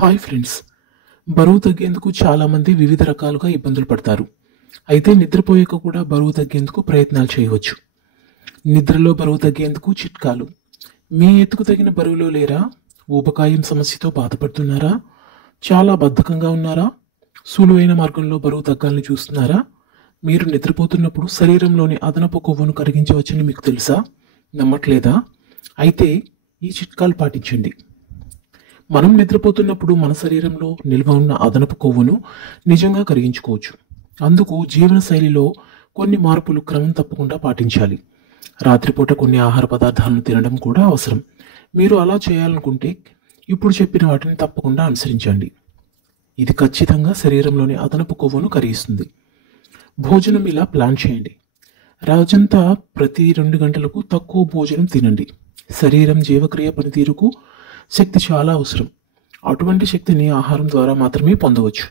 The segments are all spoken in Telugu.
Hi friends. బరువు తగ్గేందుకు చాలామంది వివిధ రకాలుగా ఇబ్బందులు పడతారు. అయితే నిద్రపోయాక కూడా బరువు తగ్గేందుకు ప్రయత్నాలు చేయవచ్చు. నిద్రలో బరువు తగ్గేందుకు చిట్కాలు. మీ ఎత్తుకు తగిన బరువులో లేరా? ఊబకాయం సమస్యతో బాధపడుతున్నారా? చాలా బద్ధకంగా ఉన్నారా? సులువైన మార్గంలో బరువు తగ్గాలని చూస్తున్నారా? మీరు నిద్రపోతున్నప్పుడు శరీరంలోని అదనపు కొవ్వును కరిగించవచ్చని మీకు తెలుసా? నమ్మట్లేదా? అయితే ఈ చిట్కాలు పాటించండి. మనం నిద్రపోతున్నప్పుడు మన శరీరంలో నిల్వ ఉన్న అదనపు కొవ్వును నిజంగా కరిగించుకోవచ్చు. అందుకు జీవనశైలిలో కొన్ని మార్పులు క్రమం తప్పకుండా పాటించాలి. రాత్రిపూట కొన్ని ఆహార పదార్థాలను తినడం కూడా అవసరం. మీరు అలా చేయాలనుకుంటే ఇప్పుడు చెప్పిన వాటిని తప్పకుండా అనుసరించండి. ఇది ఖచ్చితంగా శరీరంలోని అదనపు కొవ్వును కరిగిస్తుంది. భోజనం ఇలా ప్లాన్ చేయండి. రోజంతా ప్రతి 2 గంటలకు తక్కువ భోజనం తినండి. శరీరం జీవక్రియ పనితీరుకు శక్తి చాలా అవసరం. అటువంటి శక్తిని ఆహారం ద్వారా మాత్రమే పొందవచ్చు.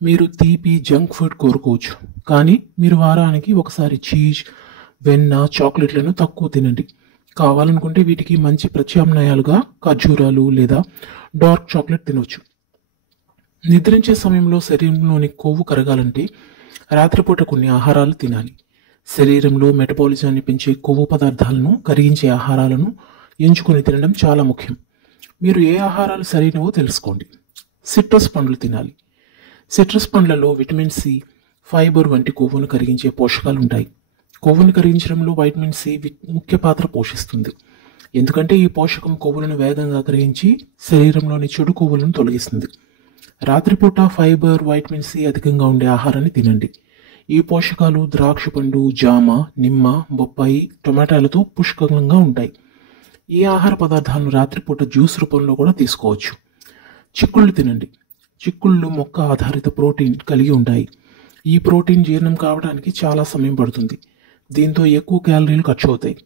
మీరు తీపి జంక్ ఫుడ్ కోరుకోవచ్చు, కానీ మీరు వారానికి ఒకసారి చీజ్, వెన్న, చాక్లెట్లను తక్కువ తినండి. కావాలనుకుంటే వీటికి మంచి ప్రత్యామ్నాయాలుగా ఖర్జూరాలు లేదా డార్క్ చాక్లెట్ తినవచ్చు. నిద్రించే సమయంలో శరీరంలోని కొవ్వు కరగాలంటే రాత్రిపూట కొన్ని ఆహారాలు తినాలి. శరీరంలో మెటబాలిజాన్ని పెంచే కొవ్వు పదార్థాలను కరిగించే ఆహారాలను ఎంచుకొని తినడం చాలా ముఖ్యం. మీరు ఏ ఆహారాలు సరైనవో తెలుసుకోండి. సిట్రస్ పండ్లు తినాలి. సిట్రస్ పండ్లలో విటమిన్ సి, ఫైబర్ వంటి కొవ్వును కరిగించే పోషకాలు ఉంటాయి. కొవ్వును కరిగించడంలో వైటమిన్ సి ముఖ్య పాత్ర పోషిస్తుంది. ఎందుకంటే ఈ పోషకం కొవ్వులను వేగంగా కరిగించి శరీరంలోని చెడు కొవ్వులను తొలగిస్తుంది. రాత్రిపూట ఫైబర్, వైటమిన్ సి అధికంగా ఉండే ఆహారాన్ని తినండి. ఈ పోషకాలు ద్రాక్ష పండు, జామ, నిమ్మ, బొప్పాయి, టొమాటాలతో పుష్కలంగా ఉంటాయి. ఈ ఆహార పదార్థాలను రాత్రిపూట జ్యూస్ రూపంలో కూడా తీసుకోవచ్చు. చిక్కుళ్ళు తినండి. చిక్కుళ్ళు మొక్క ఆధారిత ప్రోటీన్ కలిగి ఉంటాయి. ఈ ప్రోటీన్ జీర్ణం కావడానికి చాలా సమయం పడుతుంది. దీంతో ఎక్కువ క్యాలరీలు ఖర్చు అవుతాయి.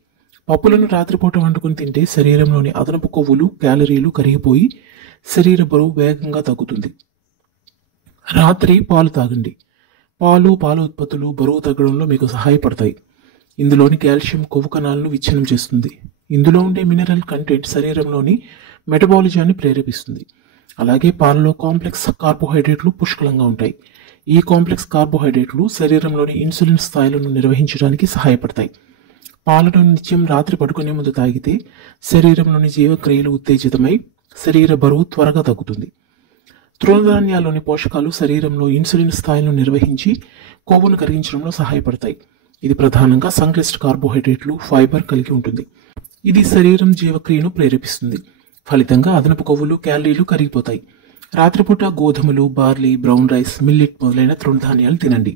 పప్పులను రాత్రిపూట వండుకొని తింటే శరీరంలోని అదనపు కొవ్వులు, క్యాలరీలు కరిగిపోయి శరీర బరువు వేగంగా తగ్గుతుంది. రాత్రి పాలు తాగండి. పాల ఉత్పత్తులు బరువు తగ్గడంలో మీకు సహాయపడతాయి. ఇందులోని కాల్షియం కొవ్వు కణాలను విచ్ఛిన్నం చేస్తుంది. ఇందులో ఉండే మినరల్ కంటెంట్ శరీరంలోని మెటబాలిజాన్ని ప్రేరేపిస్తుంది. అలాగే పాలలో కాంప్లెక్స్ కార్బోహైడ్రేట్లు పుష్కలంగా ఉంటాయి. ఈ కాంప్లెక్స్ కార్బోహైడ్రేట్లు శరీరంలోని ఇన్సులిన్ స్థాయిలను నిర్వహించడానికి సహాయపడతాయి. పాలను నిత్యం రాత్రి పడుకునే ముందు తాగితే శరీరంలోని జీవక్రియలు ఉత్తేజితమై శరీర బరువు త్వరగా తగ్గుతుంది. తృణధాన్యాల్లోని పోషకాలు శరీరంలో ఇన్సులిన్ స్థాయిలను నిర్వహించి కొవ్వును కరిగించడంలో సహాయపడతాయి. ఇది ప్రధానంగా సంక్లిష్ట కార్బోహైడ్రేట్లు, ఫైబర్ కలిగి ఉంటుంది. ఇది శరీరం జీవక్రియను ప్రేరేపిస్తుంది. ఫలితంగా అదనపు కొవ్వులు, క్యాలరీలు కరిగిపోతాయి. రాత్రిపూట గోధుమలు, బార్లీ, బ్రౌన్ రైస్, మిల్లెట్ మొదలైన తృణధాన్యాలు తినండి.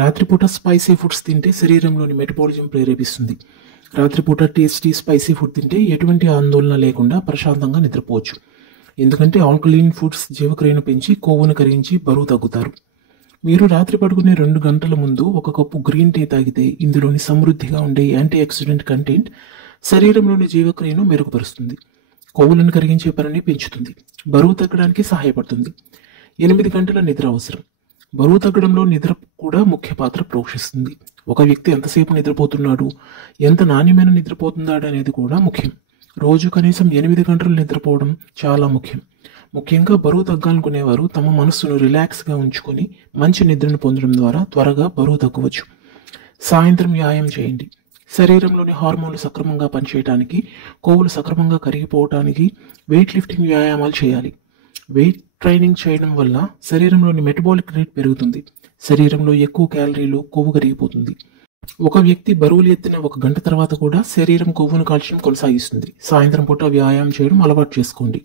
రాత్రిపూట స్పైసీ ఫుడ్స్ తింటే శరీరంలోని మెటబాలిజం ప్రేరేపిస్తుంది. రాత్రిపూట టేస్టీ స్పైసీ ఫుడ్ తింటే ఎటువంటి ఆందోళన లేకుండా ప్రశాంతంగా నిద్రపోవచ్చు. ఎందుకంటే ఆల్కలీన్ ఫుడ్స్ జీవక్రియను పెంచి కొవ్వును కరిగించి బరువు తగ్గుతారు. మీరు రాత్రి పడుకునే 2 గంటల ముందు 1 కప్పు గ్రీన్ టీ తాగితే ఇందులోని సమృద్ధిగా ఉండే యాంటీ ఆక్సిడెంట్ కంటెంట్ శరీరంలోని జీవక్రియను మెరుగుపరుస్తుంది. కొవ్వులను కరిగించే పనిని పెంచుతుంది. బరువు తగ్గడానికి సహాయపడుతుంది. 8 గంటల నిద్ర అవసరం. బరువు తగ్గడంలో నిద్ర కూడా ముఖ్య పాత్ర పోషిస్తుంది. ఒక వ్యక్తి ఎంతసేపు నిద్రపోతున్నాడు, ఎంత నాణ్యమైన నిద్రపోతున్నాడు అనేది కూడా ముఖ్యం. రోజు కనీసం 8 గంటలు నిద్రపోవడం చాలా ముఖ్యం. ముఖ్యంగా బరువు తగ్గాలనుకునేవారు తమ మనస్సును రిలాక్స్గా ఉంచుకొని మంచి నిద్రను పొందడం ద్వారా త్వరగా బరువు తగ్గవచ్చు. సాయంత్రం వ్యాయామం చేయండి. శరీరంలోని హార్మోన్లు సక్రమంగా పనిచేయడానికి, కొవ్వులు సక్రమంగా కరిగిపోవటానికి వెయిట్ లిఫ్టింగ్ వ్యాయామాలు చేయాలి. వెయిట్ ట్రైనింగ్ చేయడం వల్ల శరీరంలోని మెటబాలిక్ రేట్ పెరుగుతుంది. శరీరంలో ఎక్కువ క్యాలరీలు, కొవ్వు కరిగిపోతుంది. ఒక వ్యక్తి బరువులు ఎత్తిన 1 గంట తర్వాత కూడా శరీరం కొవ్వును కాల్చడం కొనసాగిస్తుంది. సాయంత్రం పూట వ్యాయామం చేయడం అలవాటు చేసుకోండి.